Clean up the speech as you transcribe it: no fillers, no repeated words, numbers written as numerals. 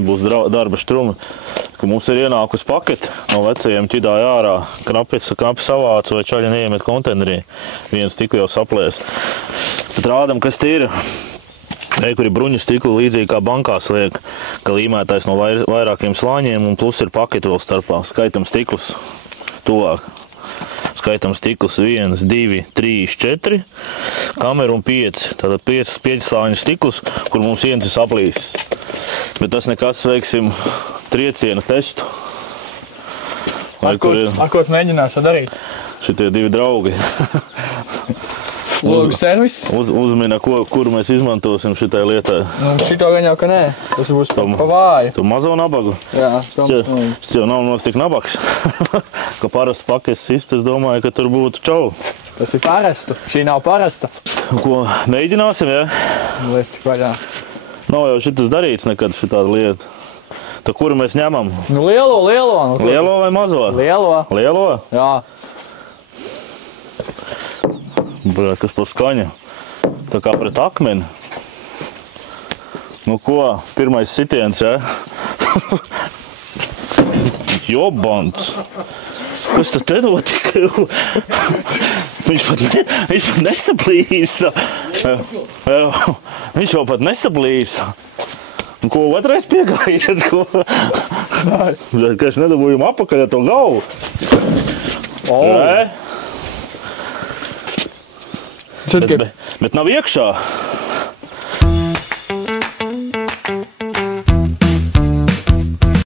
Būs darba štrumi, ka mums ir ienākusi paketi no vecajiem ķidāja ārā. Knapi savācu vai čaļi neiemet konteinerī. Viens tikli jau saplēs. Bet rādam, kas tie ir. Kur ir bruņu stikli līdzīgi kā bankās liek, ka līmētais no vairākiem slāņiem un plus ir paketi vēl starpā. Skaitam stiklus tuvāk. Skaitam stiklus 1, 2, 3, 4, kameru un 5. Tātad 5 slāņu stiklus, kur mums viens ir saplīs. Bet tas nekas, veiksim trieciena testu. Ar ko tu mēģināsi darīt? Šitie divi draugi. Logu servis? Uzmina, kuru mēs izmantosim šitai lietai. Šito gan jau, ka nē. Tas būs pa vāju. Tu mazo nabagu? Jā, tas jau nav mums tik nabaks. Ka parastu paketes sist, es domāju, ka tur būtu čau. Tas ir parastu. Šī nav parasta. Ko mēģināsim, ja? Lies cik vaļā. Nav jau šitas darīts nekad šitāda lieta. Tā kuru mēs ņemam? Lielo. Lielo vai mazo? Lielo. Lielo? Jā. Bļā, kas par skaņu? Tā kā pret akmeni. Nu ko, pirmais sitiens, ja? Jobants. Kas tad te notika? Viņš pat nesaplīsa. Viņš jau pat nesaplīsa. Un ko otrais piegājiet? Ka es nedabūju apakaļ to galvu. Bet nav iekšā.